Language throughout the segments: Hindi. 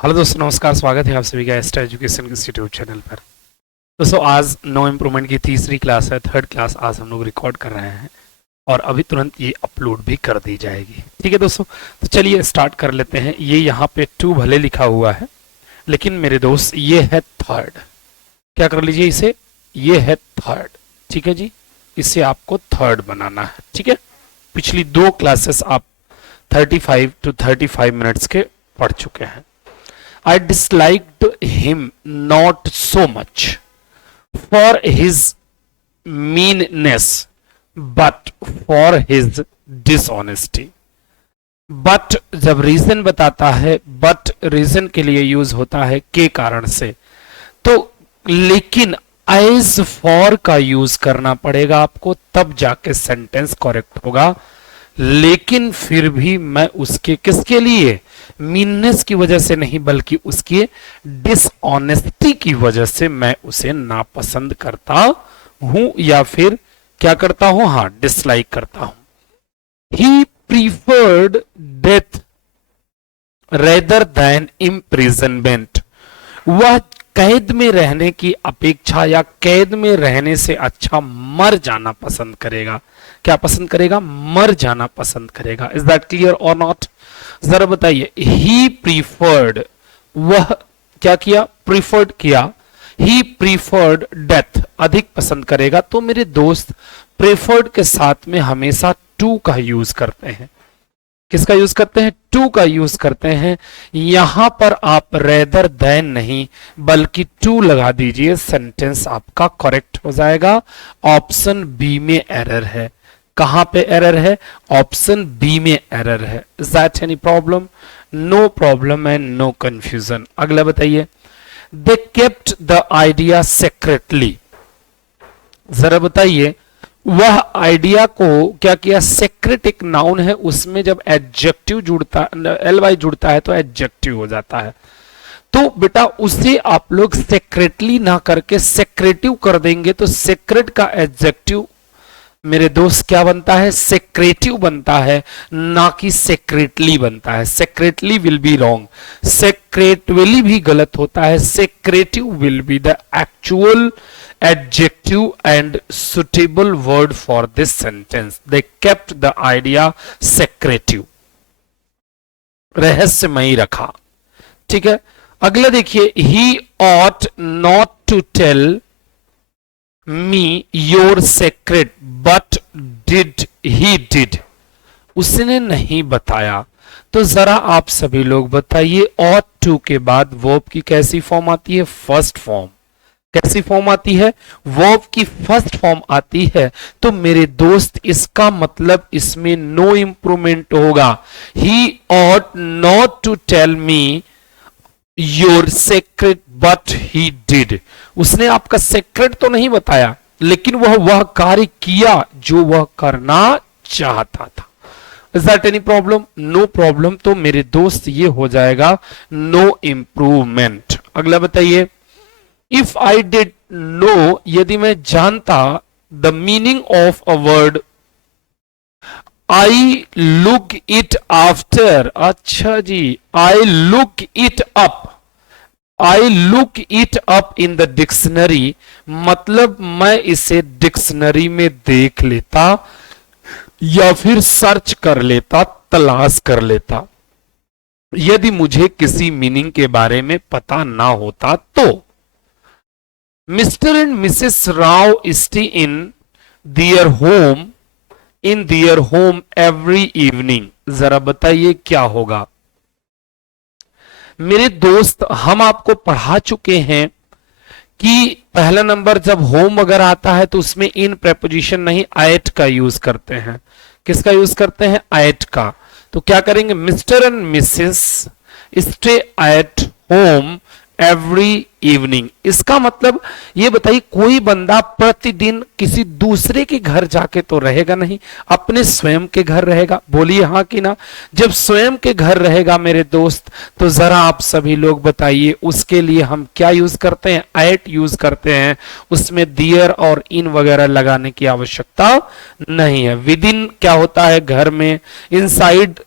हेलो दोस्तों, नमस्कार। स्वागत है आप सभी का एस्टा एजुकेशन इंस्टीट्यूट चैनल पर। दोस्तों, आज नो इम्प्रूवमेंट की तीसरी क्लास है, थर्ड क्लास आज हम लोग रिकॉर्ड कर रहे हैं और अभी तुरंत ये अपलोड भी कर दी जाएगी। ठीक है दोस्तों, तो चलिए स्टार्ट कर लेते हैं। ये यहाँ पे 2 भले लिखा हुआ है, लेकिन मेरे दोस्त ये है थर्ड। क्या कर लीजिए इसे, ये है थर्ड। ठीक है जी, इसे आपको थर्ड बनाना है। ठीक है, पिछली 2 क्लासेस आप 35 to 35 मिनट्स के पढ़ चुके हैं। I disliked him not so much for his meanness, but for his dishonesty. But जब रीजन बताता है, but रीजन के लिए यूज होता है के कारण से, तो लेकिन as for का यूज करना पड़ेगा आपको, तब जाके सेंटेंस करेक्ट होगा। लेकिन फिर भी मैं उसके किसके लिए, मीननेस की वजह से नहीं, बल्कि उसकी डिसऑनेस्टी की वजह से मैं उसे नापसंद करता हूं, या फिर क्या करता हूं, हाँ, डिसलाइक करता हूं। He preferred death rather than imprisonment. वह कैद में रहने की अपेक्षा या कैद में रहने से अच्छा मर जाना पसंद करेगा। क्या पसंद करेगा, मर जाना पसंद करेगा। इज दैट क्लियर और नॉट? जरा बताइए। ही प्रीफर्ड, वह क्या किया, प्रीफर्ड किया। ही प्रीफर्ड डेथ, अधिक पसंद करेगा। तो मेरे दोस्त प्रीफर्ड के साथ में हमेशा टू का यूज करते हैं। किसका यूज करते हैं, टू का यूज करते हैं। यहां पर आप रेदर देन नहीं बल्कि टू लगा दीजिए, सेंटेंस आपका करेक्ट हो जाएगा। ऑप्शन बी में एरर है। कहां पे एरर है, ऑप्शन बी में एरर है। Is that any problem? No problem and no confusion. अगला बताइए। They kept the idea secretly. जरा बताइए, वह आइडिया को क्या किया, सेक्रेट एक नाउन है, उसमें जब एडजेक्टिव जुड़ता, एलवाई जुड़ता है तो एडजेक्टिव हो जाता है। तो बेटा उसे आप लोग सेक्रेटली ना करके सेक्रेटिव कर देंगे, तो सेक्रेट का एडजेक्टिव मेरे दोस्त क्या बनता है, सेक्रेटिव बनता है, ना कि सेक्रेटली बनता है। Secretly will be wrong, secretly भी गलत होता है। Secretive will be the actual adjective and suitable word for this sentence. They kept the idea secretive, रहस्यमयी रखा। ठीक है, अगला देखिए। he ought not to tell me your secret but did he did, उसने नहीं बताया। तो जरा आप सभी लोग बताइए, ought to के बाद वर्ब की कैसी फॉर्म आती है, फर्स्ट फॉर्म। कैसी फॉर्म आती है, वर्ब की फर्स्ट फॉर्म आती है। तो मेरे दोस्त इसका मतलब इसमें नो इंप्रूवमेंट होगा। He ought not to tell me your secret but he did. उसने आपका सीक्रेट तो नहीं बताया, लेकिन वह कार्य किया जो वह करना चाहता था। Is that any problem? No problem. तो मेरे दोस्त ये हो जाएगा नो इंप्रूवमेंट। अगला बताइए। इफ आई डिड नो, यदि मैं जानता, the meaning of a word, I look it after. अच्छा जी, I look it up, I look it up in the dictionary, मतलब मैं इसे डिक्शनरी में देख लेता या फिर सर्च कर लेता, तलाश कर लेता, यदि मुझे किसी मीनिंग के बारे में पता ना होता तो। Mr. and Mrs. Rao stay in their home every evening. जरा बताइए क्या होगा मेरे दोस्त। हम आपको पढ़ा चुके हैं कि पहला नंबर जब होम अगर आता है तो उसमें इन प्रेपोजिशन नहीं, एट का यूज करते हैं। किसका यूज करते हैं, एट का। तो क्या करेंगे, mister and Mrs stay at home every evening. इसका मतलब ये बताइए, कोई बंदा प्रतिदिन किसी दूसरे के घर जाके तो रहेगा नहीं, अपने स्वयं के घर रहेगा। बोलिए हाँ कि ना? जब स्वयं के घर रहेगा मेरे दोस्त, तो जरा आप सभी लोग बताइए, उसके लिए हम क्या यूज करते हैं, एट यूज करते हैं। उसमें दियर और इन वगैरह लगाने की आवश्यकता नहीं है। विद इन क्या होता है, घर में, इनसाइड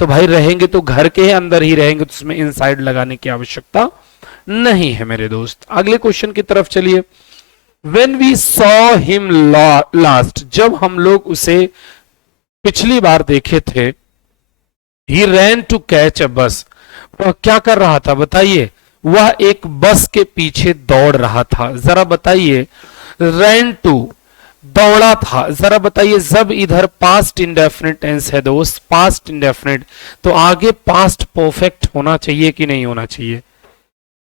तो भाई रहेंगे तो घर के अंदर ही रहेंगे, तो उसमें इनसाइड लगाने की आवश्यकता नहीं है मेरे दोस्त। अगले क्वेश्चन की तरफ चलिए। When we saw him last, जब हम लोग उसे पिछली बार देखे थे, he ran to catch a bus, वह क्या कर रहा था बताइए? वह एक बस के पीछे दौड़ रहा था। जरा बताइए, ran to दौड़ा था, जरा बताइए। जब इधर पास्ट इंडेफिनिट टेंस है दोस्त, पास्ट इंडेफिनिट, तो आगे पास्ट परफेक्ट होना चाहिए कि नहीं होना चाहिए?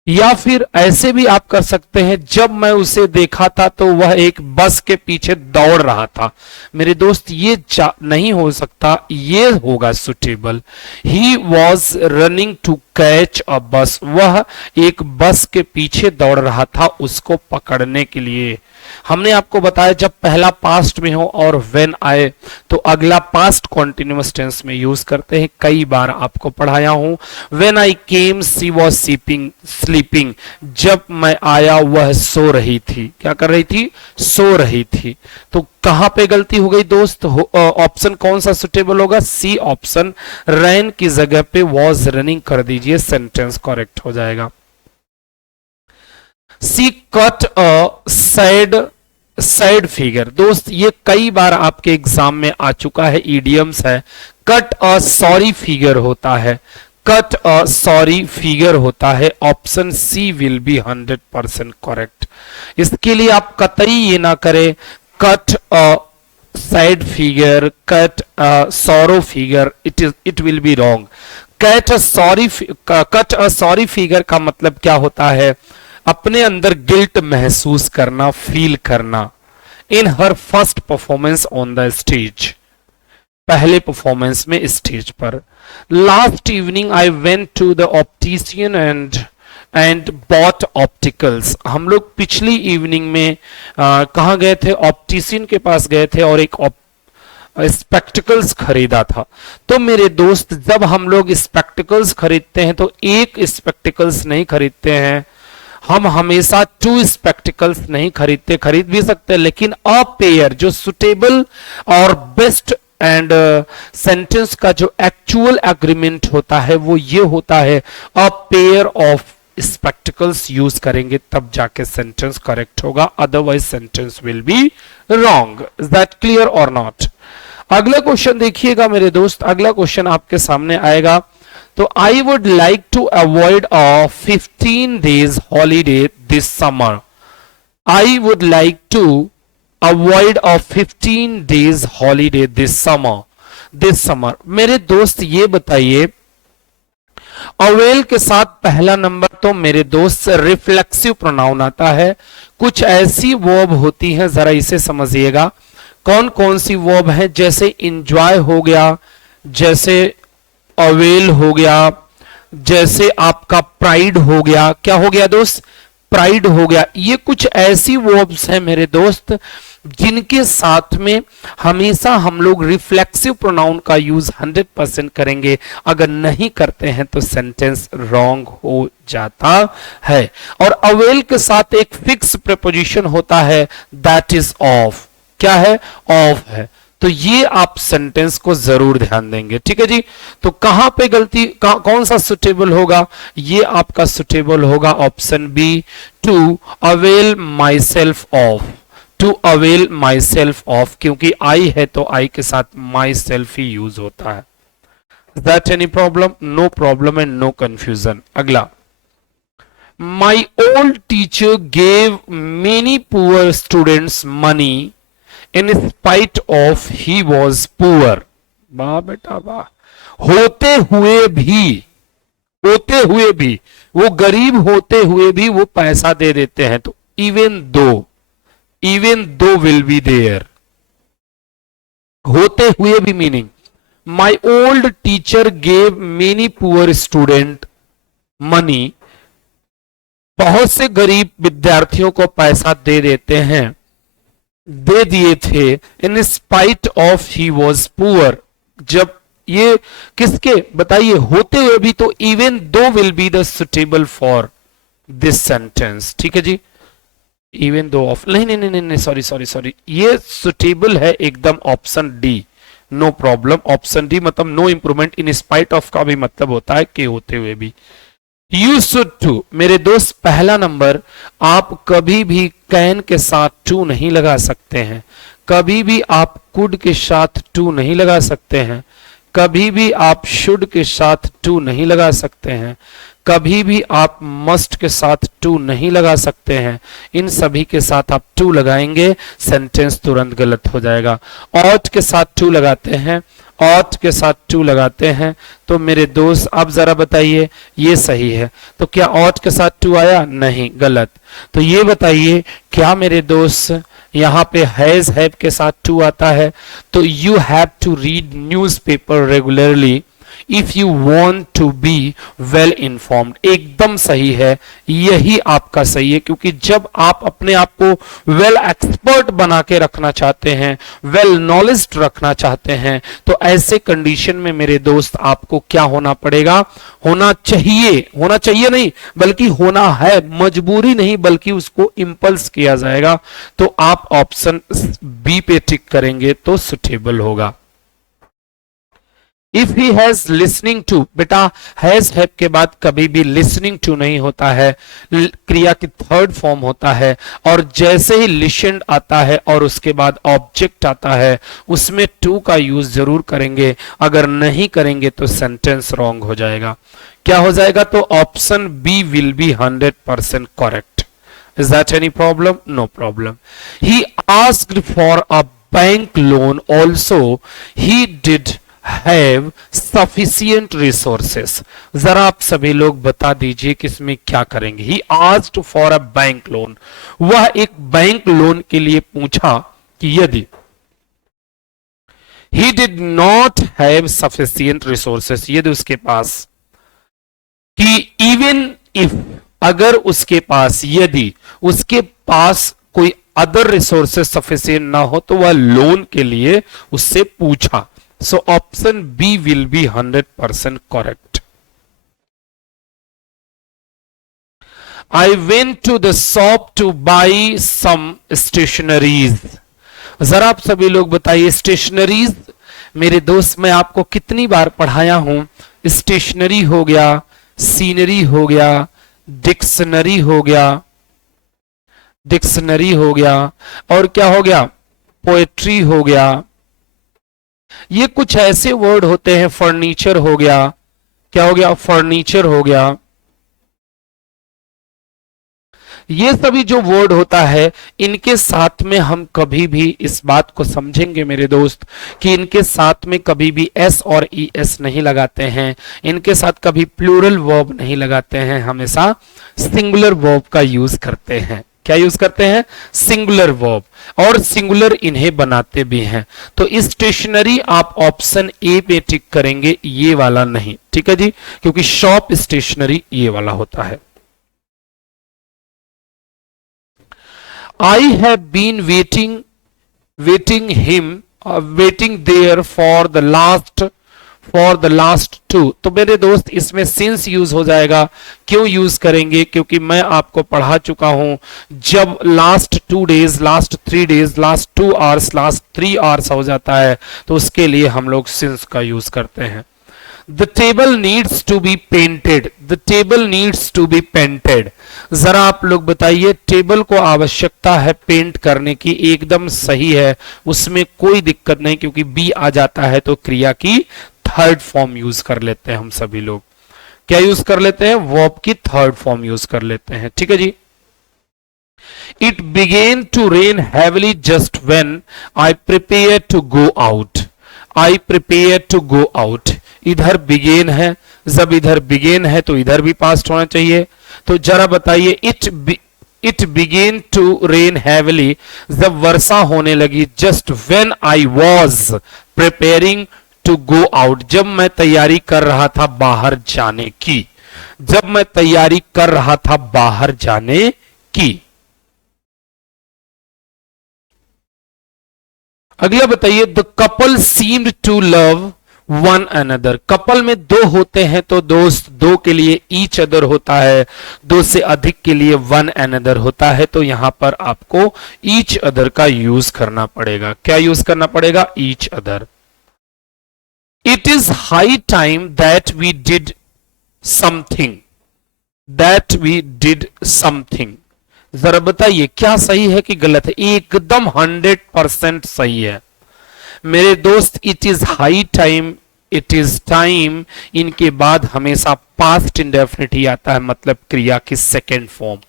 या फिर ऐसे भी आप कर सकते हैं, जब मैं उसे देखा था तो वह एक बस के पीछे दौड़ रहा था। मेरे दोस्त ये नहीं हो सकता, ये होगा suitable. He was running to catch a bus, वह एक बस के पीछे दौड़ रहा था उसको पकड़ने के लिए। हमने आपको बताया जब पहला पास्ट में हो और व्हेन आए तो अगला पास्ट कॉन्टिन्यूअस टेंस में यूज करते हैं। कई बार आपको पढ़ाया हूं। When I came she was sleeping, जब मैं आया वह सो रही थी। क्या कर रही थी? सो रही थी। तो कहां पे गलती हो गई दोस्त? ऑप्शन कौन सा सुटेबल होगा? सी ऑप्शन, रैन की जगह पे वॉज रनिंग कर दीजिए, सेंटेंस करेक्ट हो जाएगा। सी कट अ सैड फिगर, दोस्त ये कई बार आपके एग्जाम में आ चुका है, ईडियम्स है। कट अ सॉरी फिगर होता है, कट अ सॉरी फिगर होता है। Option C will be 100% correct. इसके लिए आप कतई ये ना करें cut a sad figure, cut a sorrow figure, it will be wrong. Cut a sorry figure का मतलब क्या होता है? अपने अंदर गिल्ट महसूस करना, फील करना। In her first performance on the stage, पहले परफॉर्मेंस में स्टेज पर। Last evening I went to the optician and bought opticals, हम लोग पिछली इवनिंग में कहा गए थे? ऑप्टिशियन के पास गए थे और एक स्पेक्टिकल्स खरीदा था। तो मेरे दोस्त जब हम लोग स्पेक्टिकल्स खरीदते हैं तो एक स्पेक्टिकल्स नहीं खरीदते हैं, हम हमेशा 2 स्पेक्टिकल्स नहीं खरीदते, खरीद भी सकते हैं, लेकिन अ पेयर जो सुटेबल और बेस्ट एंड सेंटेंस का जो एक्चुअल एग्रीमेंट होता है वो ये होता है, a pair of spectacles use करेंगे तब जाके सेंटेंस करेक्ट होगा, otherwise sentence will be wrong. Is that clear और नॉट? अगला क्वेश्चन देखिएगा मेरे दोस्त, अगला क्वेश्चन आपके सामने आएगा। तो I would like to avoid a 15 days holiday this summer. I would like to avoid a 15 days holiday this summer. मेरे दोस्त ये बताइए, अवेल के साथ पहला नंबर तो मेरे दोस्त रिफ्लेक्सिव प्रोनाउन आता है। कुछ ऐसी वर्ब होती हैं, जरा इसे समझिएगा। कौन कौन सी वर्ब है? जैसे इंजॉय हो गया, जैसे अवेल हो गया, जैसे आपका प्राइड हो गया। क्या हो गया दोस्त? प्राइड हो गया। ये कुछ ऐसी वर्ब्स हैं मेरे दोस्त जिनके साथ में हमेशा हम लोग रिफ्लेक्सिव प्रोनाउन का यूज 100% करेंगे। अगर नहीं करते हैं तो सेंटेंस रॉन्ग हो जाता है। और अवेल के साथ एक फिक्स प्रीपोजिशन होता है, दैट इज ऑफ। क्या है? ऑफ है। तो ये आप सेंटेंस को जरूर ध्यान देंगे, ठीक है जी। तो कहां पे गलती, कौन सा सुटेबल होगा? ये आपका सुटेबल होगा option B, to avail myself of. To avail myself of, क्योंकि आई है तो आई के साथ माई सेल्फ ही यूज होता है। That any problem? No problem and no confusion. अगला, my old teacher gave many poor students money in spite of he was poor। वाह बेटा वाह। होते हुए भी वो गरीब होते हुए भी वो पैसा दे देते हैं। तो even though will be there। होते हुए भी meaning, my old teacher gave many poor student money, बहुत से गरीब विद्यार्थियों को पैसा दे दिए थे। इन spite of he was poor, जब ये किसके बताइए? होते हुए भी। तो even though will be the suitable for this sentence, ठीक है जी। इवन दो ऑफ नहीं, सॉरी, ये सुटेबल है एकदम option D, no problem. Option D मतलब no improvement in spite of का भी मतलब होता है के होते हुए भी। यू शुड टू, मेरे दोस्त पहला नंबर, आप कभी भी कैन के साथ टू नहीं लगा सकते हैं, कभी भी आप कुड के साथ टू नहीं लगा सकते हैं, कभी भी आप शुड के साथ टू नहीं लगा सकते हैं, कभी भी आप मस्ट के साथ टू नहीं लगा सकते हैं। इन सभी के साथ आप टू लगाएंगे, सेंटेंस तुरंत गलत हो जाएगा। ऑट के साथ टू लगाते हैं, ऑट के साथ टू लगाते हैं, तो मेरे दोस्त आप जरा बताइए ये सही है, तो क्या ऑट के साथ टू आया? नहीं, गलत। तो ये बताइए क्या मेरे दोस्त यहां पे हैज हैव के साथ टू आता है? तो you have to read newspaper regularly if you want to be well informed. एकदम सही है, यही आपका सही है, क्योंकि जब आप अपने आप को वेल एक्सपर्ट बना के रखना चाहते हैं, वेल नॉलेज रखना चाहते हैं, तो ऐसे कंडीशन में मेरे दोस्त आपको क्या होना पड़ेगा? होना चाहिए नहीं बल्कि होना है, मजबूरी नहीं बल्कि उसको इंपल्स किया जाएगा। तो आप ऑप्शन बी पे टिक करेंगे तो सुटेबल होगा। If he has listening to, बेटा हैज हैव के बाद कभी भी लिसनिंग टू नहीं होता है, क्रिया की थर्ड फॉर्म होता है, और जैसे ही लिसन्ड आता है और उसके बाद ऑब्जेक्ट आता है उसमें टू का यूज जरूर करेंगे, अगर नहीं करेंगे तो सेंटेंस रॉन्ग हो जाएगा। क्या हो जाएगा? तो option B will be 100% correct. Is that any problem? No problem. He asked for a bank loan also he did have sufficient resources. जरा आप सभी लोग बता दीजिए कि इसमें क्या करेंगे। ही asked for a bank loan, वह एक बैंक लोन के लिए पूछा कि यदि he did not have sufficient resources, यदि उसके पास, कि इवन इफ, अगर उसके पास, यदि उसके पास कोई अदर रिसोर्सेस सफिशिएंट ना हो तो वह लोन के लिए उससे पूछा। So option B will be 100% correct. I went to the shop to buy some stationeries. जरा आप सभी लोग बताइए स्टेशनरीज, मेरे दोस्त मैं आपको कितनी बार पढ़ाया हूं? स्टेशनरी हो गया, सीनरी हो गया, डिक्शनरी हो गया, डिक्शनरी हो गया, और क्या हो गया? पोएट्री हो गया। ये कुछ ऐसे वर्ड होते हैं, फर्नीचर हो गया, क्या हो गया? फर्नीचर हो गया। ये सभी जो वर्ड होता है इनके साथ में हम कभी भी इस बात को समझेंगे मेरे दोस्त कि इनके साथ में कभी भी एस और ई एस नहीं लगाते हैं, इनके साथ कभी प्लूरल वर्ब नहीं लगाते हैं, हमेशा सिंगुलर वर्ब का यूज करते हैं। क्या यूज करते हैं? सिंगुलर वर्ब, और सिंगुलर इन्हें बनाते भी हैं। तो स्टेशनरी आप ऑप्शन ए पे टिक करेंगे, ये वाला नहीं, ठीक है जी, क्योंकि शॉप स्टेशनरी ये वाला होता है। I have been waiting there for the last two. तो मेरे दोस्त इसमें सिंस यूज हो जाएगा। क्यों यूज करेंगे? क्योंकि मैं आपको पढ़ा चुका हूं, जब last 2 days, last 3 days, last 2 hours, last 3 hours हो जाता है तो उसके लिए हम लोग सिंस का यूज करते हैं। The table needs to be painted, the table needs to be painted. जरा आप लोग बताइए, टेबल को आवश्यकता है पेंट करने की, एकदम सही है, उसमें कोई दिक्कत नहीं, क्योंकि बी आ जाता है तो क्रिया की थर्ड फॉर्म यूज कर लेते हैं हम सभी लोग। क्या यूज कर लेते हैं? वर्ब की थर्ड फॉर्म यूज कर लेते हैं, ठीक है जी। It began to rain heavily just when I prepared to go out, I prepared to go out. इधर बिगेन है, जब इधर बिगेन है तो इधर भी पास्ट होना चाहिए। तो जरा बताइए, it began to rain heavily, जब वर्षा होने लगी, just when I was preparing to go out, जब मैं तैयारी कर रहा था बाहर जाने की, जब मैं तैयारी कर रहा था बाहर जाने की। अगला बताइए, the couple seemed to love one another. Couple में दो होते हैं तो दोस्त, दो के लिए ईच अदर होता है, दो से अधिक के लिए वन अनदर होता है। तो यहां पर आपको ईच अदर का यूज करना पड़ेगा। क्या यूज करना पड़ेगा? Each other. It is high time that we did something, that we did something. जरा बताइए क्या सही है कि गलत है? एकदम 100% सही है मेरे दोस्त। It is high time, it is time, इनके बाद हमेशा पास्ट इंडेफिनिट ही आता है, मतलब क्रिया की सेकेंड फॉर्म।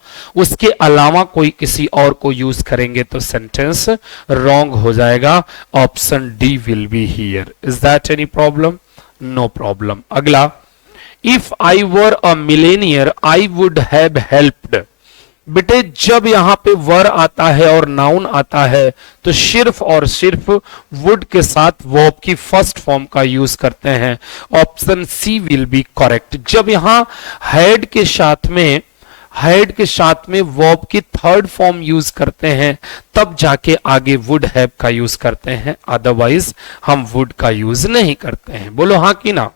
उसके अलावा कोई किसी और को यूज करेंगे तो सेंटेंस रॉन्ग हो जाएगा। Option D will be here. Is that any problem? No problem. अगला, if I were a millionaire I would have helped. बेटे जब यहां पे वर आता है और नाउन आता है तो सिर्फ और सिर्फ वुड के साथ वर्ब की फर्स्ट फॉर्म का यूज करते हैं। Option C will be correct. जब यहां हैड के साथ में वर्ब की थर्ड फॉर्म यूज करते हैं तब जाके आगे वुड हैव का यूज करते हैं, अदरवाइज हम वुड का यूज नहीं करते हैं। बोलो हाँ कि ना?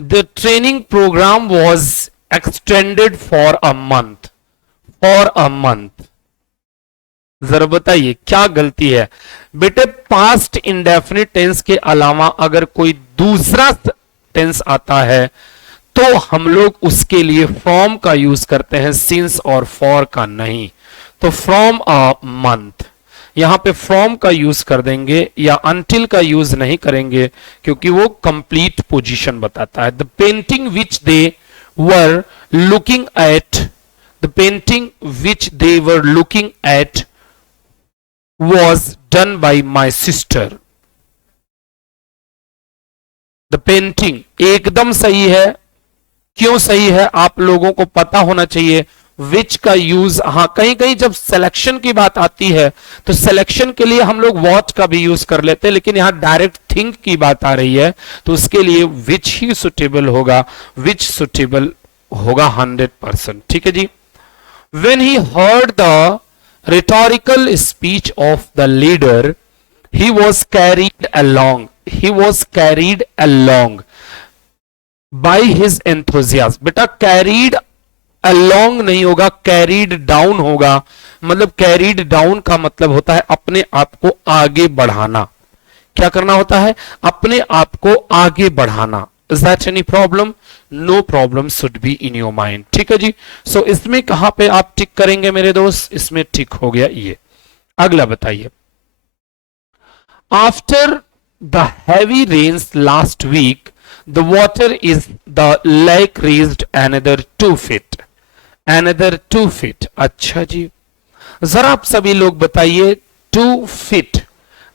The training programme was extended for a month. जरा बताइए क्या गलती है? बेटे पास्ट इंडेफिनिट टेंस के अलावा अगर कोई दूसरा टेंस आता है तो हम लोग उसके लिए फ्रॉम का यूज करते हैं, सिंस और फॉर का नहीं। तो फ्रॉम अ मंथ, यहां पे फ्रॉम का यूज कर देंगे या अनटिल का यूज नहीं करेंगे क्योंकि वो कंप्लीट पोजीशन बताता है। The painting which they were looking at, the painting which they were looking at was done by my sister. The painting एकदम सही है। क्यों सही है आप लोगों को पता होना चाहिए। विच का यूज, हाँ कहीं कहीं जब सिलेक्शन की बात आती है तो सिलेक्शन के लिए हम लोग वॉट का भी यूज कर लेते हैं, लेकिन यहां डायरेक्ट थिंक की बात आ रही है तो उसके लिए विच ही सुटेबल होगा, विच सुटेबल होगा 100%। ठीक है जी। When he heard the rhetorical speech of the leader, he was carried along by his enthusiasm। बेटा कैरीड अलोंग नहीं होगा, कैरीड डाउन होगा। मतलब कैरीड डाउन का मतलब होता है अपने आप को आगे बढ़ाना। क्या करना होता है? अपने आप को आगे बढ़ाना। Is that any problem? No problem should be in your mind। ठीक है जी। सो इसमें कहां पे आप टिक करेंगे मेरे दोस्त? इसमें टिक हो गया ये। अगला बताइए, after the heavy rains last week the water is the lake raised another 2 feet। अच्छा जी, जरा आप सभी लोग बताइए 2 feet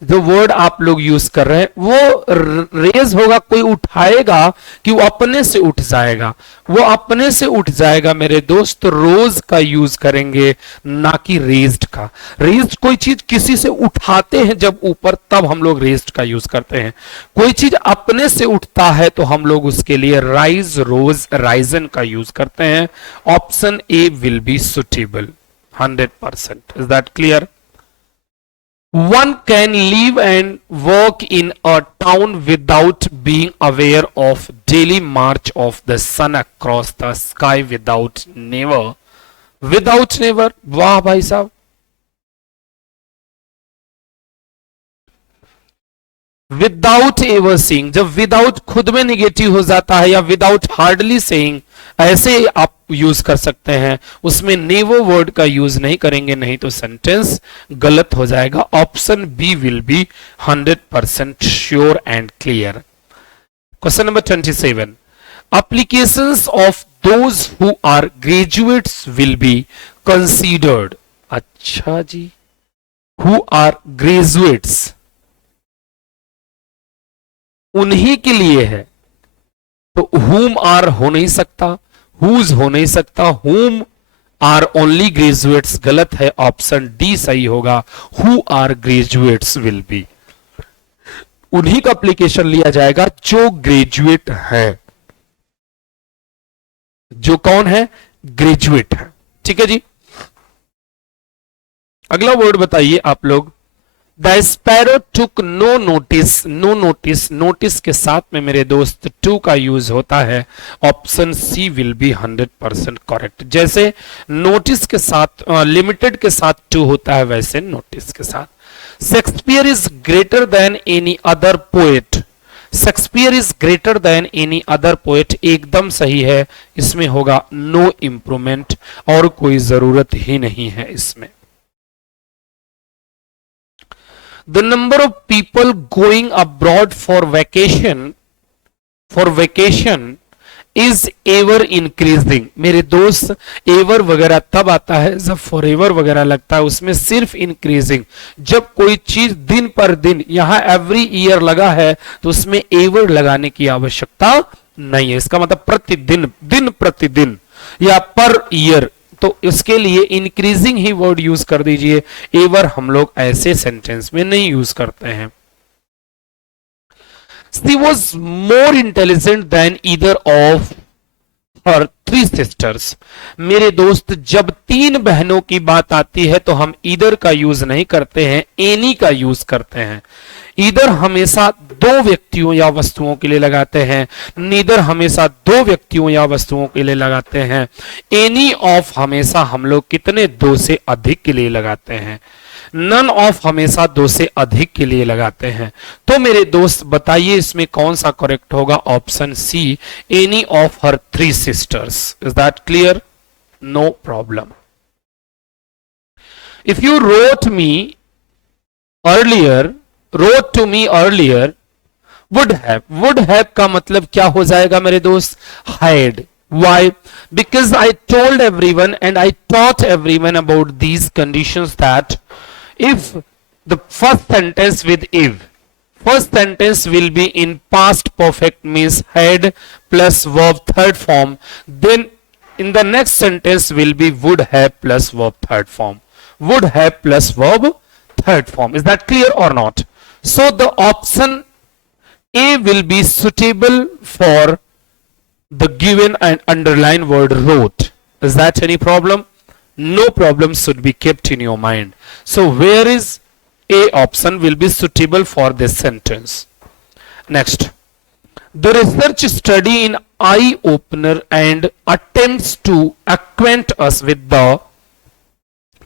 जो वर्ड आप लोग यूज कर रहे हैं वो रेज होगा, कोई उठाएगा कि वो अपने से उठ जाएगा? वो अपने से उठ जाएगा मेरे दोस्त, रोज का यूज करेंगे ना कि रेज्ड का। रेज्ड कोई चीज किसी से उठाते हैं जब ऊपर, तब हम लोग रेज्ड का यूज करते हैं। कोई चीज अपने से उठता है तो हम लोग उसके लिए राइज, रोज, राइजन का यूज करते हैं। Option A will be suitable 100%। Is that clear? One can live and work in a town without being aware of daily march of the sun across the sky without never। वाह भाई साहब, विदाउट एवर सीइंग। जब विदाउट खुद में निगेटिव हो जाता है या विदाउट हार्डली सेइंग, ऐसे आप यूज कर सकते हैं। उसमें नेवर वर्ड का यूज नहीं करेंगे, नहीं तो सेंटेंस गलत हो जाएगा। Option B will be 100% sure and clear. Question number 27, applications of those who are graduates will be considered. अच्छा जी, हु आर ग्रेजुएट्स उन्हीं के लिए है, तो whom आर हो नहीं सकता, whose हो नहीं सकता, whom आर ओनली ग्रेजुएट्स गलत है। ऑप्शन डी सही होगा, who are graduates will be. उन्हीं का एप्लीकेशन लिया जाएगा जो ग्रेजुएट है। जो कौन है? ग्रेजुएट है। ठीक है जी। अगला वर्ड बताइए आप लोग। The sparrow took no notice. No notice, notice के साथ में मेरे दोस्त टू का यूज होता है। Option C will be 100% correct. जैसे नोटिस के साथ लिमिटेड के साथ टू होता है, वैसे नोटिस के साथ। Shakespeare is greater than any other poet. Shakespeare is greater than any other poet, एकदम सही है, इसमें होगा नो इंप्रूवमेंट, और कोई जरूरत ही नहीं है इसमें। The number of people going abroad for vacation is ever increasing. मेरे दोस्त, एवर वगैरह तब आता है जब फॉर एवर वगैरह लगता है, उसमें सिर्फ इंक्रीजिंग। जब कोई चीज दिन पर दिन, यहां एवरी ईयर लगा है तो उसमें एवर लगाने की आवश्यकता नहीं है। इसका मतलब प्रतिदिन, दिन प्रतिदिन या पर ईयर, तो इसके लिए इंक्रीजिंग ही वर्ड यूज कर दीजिए। एवर हम लोग ऐसे सेंटेंस में नहीं यूज करते हैं। She was more intelligent than either of her three sisters. मेरे दोस्त, जब तीन बहनों की बात आती है तो हम ईदर का यूज नहीं करते हैं, एनी का यूज करते हैं। ईदर हमेशा दो व्यक्तियों या वस्तुओं के लिए लगाते हैं, नीदर हमेशा दो व्यक्तियों या वस्तुओं के लिए लगाते हैं, एनी ऑफ हमेशा हम लोग कितने, दो से अधिक के लिए लगाते हैं, नन ऑफ हमेशा दो से अधिक के लिए लगाते हैं। तो मेरे दोस्त बताइए इसमें कौन सा करेक्ट होगा? Option C, any of her three sisters. Is that clear? No problem. If you wrote to me earlier, would have का मतलब क्या हो जाएगा मेरे दोस्त? Had. Why? Because I told everyone and I taught everyone about these conditions that if the first sentence will be in past perfect, means had plus verb third form, then in the next sentence will be would have plus verb third form. Would have plus verb third form. Is that clear or not? So the option A will be suitable for the given and underlined word wrote. Is that any problem? No problem should be kept in your mind. So where is A option will be suitable for this sentence. Next, the research study in eye opener and attempts to acquaint us with the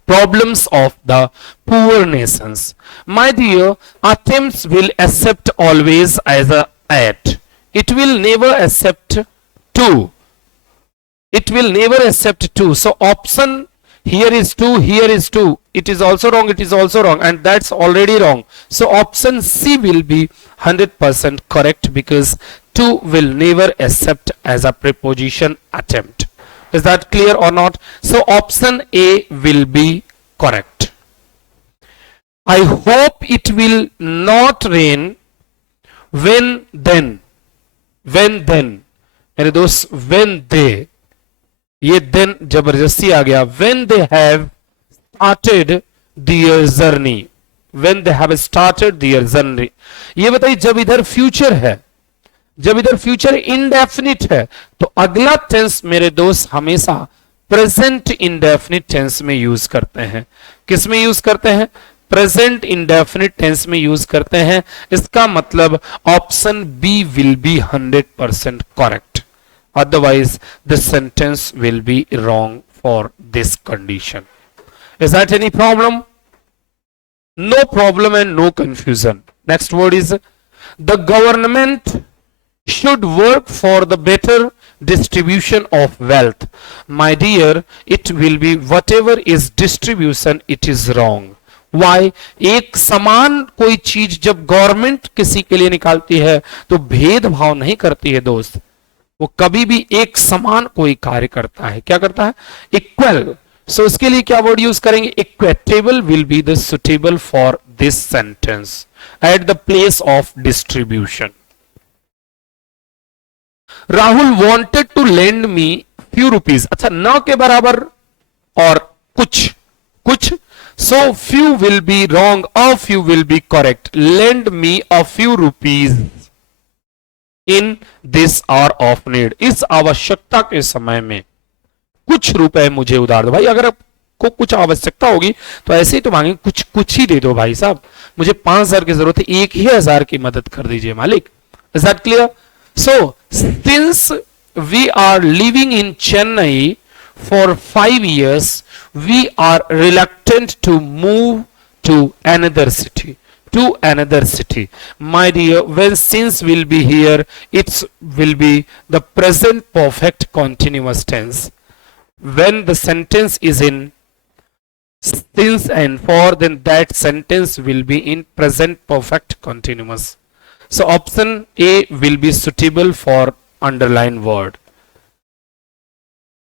problems of the poor nations. My dear, attempts will accept always as a at. It will never accept to. It will never accept to. So option here is to, here is to. It is also wrong, it is also wrong, and that's already wrong. So option C will be 100% correct, because to will never accept as a preposition attempt. Is that clear or not? So option A will be correct. I hope it will not rain when then. When then. मेरे दोस्त, when they, ये then जबरदस्ती आ गया। when they have started their journey, when they have started their journey, ये बताइए जब इधर फ्यूचर है, जब इधर फ्यूचर इंडेफिनिट है, तो अगला टेंस मेरे दोस्त हमेशा प्रेजेंट इंडेफिनिट टेंस में यूज करते हैं। किस में यूज करते हैं? प्रेजेंट इंडेफिनिट टेंस में यूज करते हैं। इसका मतलब option B will be 100% correct, otherwise the sentence will be wrong for this condition. Is that any problem? No problem and no confusion. Next word is, the government should work for the better distribution of wealth. My dear, it will be whatever is distribution, it is wrong. Why? एक समान कोई चीज जब गवर्नमेंट किसी के लिए निकालती है तो भेदभाव नहीं करती है दोस्त, वो कभी भी एक समान कोई कार्य करता है। क्या करता है? इक्वल। सो इसके लिए क्या वर्ड यूज करेंगे? Equitable will be the suitable for this sentence at the place of distribution. Rahul wanted to lend me few rupees. अच्छा, न के बराबर और कुछ कुछ, so few will be wrong, a few will be correct. Lend me a few rupees in this hour of need, इस आवश्यकता के समय में कुछ रुपए मुझे उधार दो। भाई अगर आपको कुछ आवश्यकता होगी तो ऐसे ही तो मांगे, कुछ कुछ ही दे दो भाई साहब, मुझे 5,000 की जरूरत है, 1,000 की मदद कर दीजिए मालिक। Is that clear? So since we are living in Chennai for 5 years, we are reluctant to move to another city. to another city. My dear, when since will be here, it will be the present perfect continuous tense. When the sentence is in since and for, then that sentence will be in present perfect continuous. So option A will be suitable for underlined word.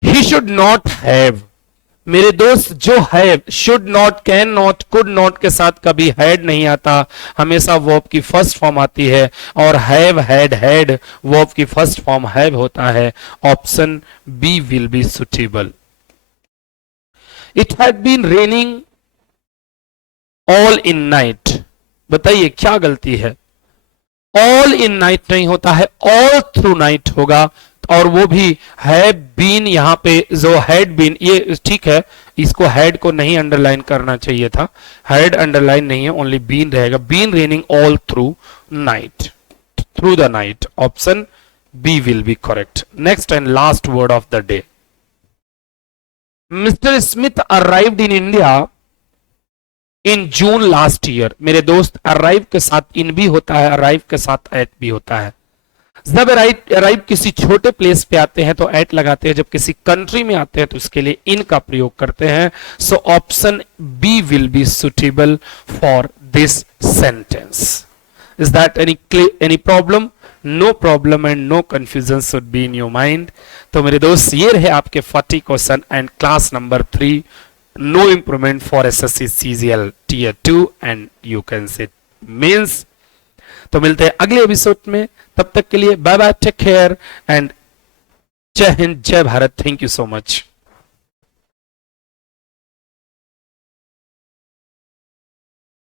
He should not have. मेरे दोस्त, जो है should not, can not, could not के साथ कभी हैड नहीं आता, हमेशा वर्ब की फर्स्ट फॉर्म आती है, और हैव, हैड वर्ब की फर्स्ट फॉर्म हैव होता है. Option B will be suitable. It had been raining all in night. बताइए क्या गलती है? ऑल इन नाइट नहीं होता है, ऑल थ्रू नाइट होगा, और वो भी हैव बीन. यहां पे जो हैड बीन, ये ठीक है, इसको हैड को नहीं अंडरलाइन करना चाहिए था, हैड अंडरलाइन नहीं है, ओनली बीन रहेगा. Been raining all through night, through the night. Option B will be correct. Next and last word of the day. Mister Smith arrived in India in June last year. मेरे दोस्त, अराइव के साथ इन भी होता है, अराइव के साथ एट भी होता है. जब अराइव किसी छोटे प्लेस पे आते हैं तो एट लगाते हैं, जब किसी कंट्री में आते हैं तो उसके लिए इन का प्रयोग करते हैं. So option B will be suitable for this sentence. Is that any problem? No problem and no confusion should be in your mind. तो मेरे दोस्त, ये रहे आपके 40 question and class number 3. No improvement for SSC CGL tier 2 and you can say mains. तो मिलते हैं अगले एपिसोड में. तब तक के लिए bye bye, take care and जय हिंद, जय Bharat. Thank you so much.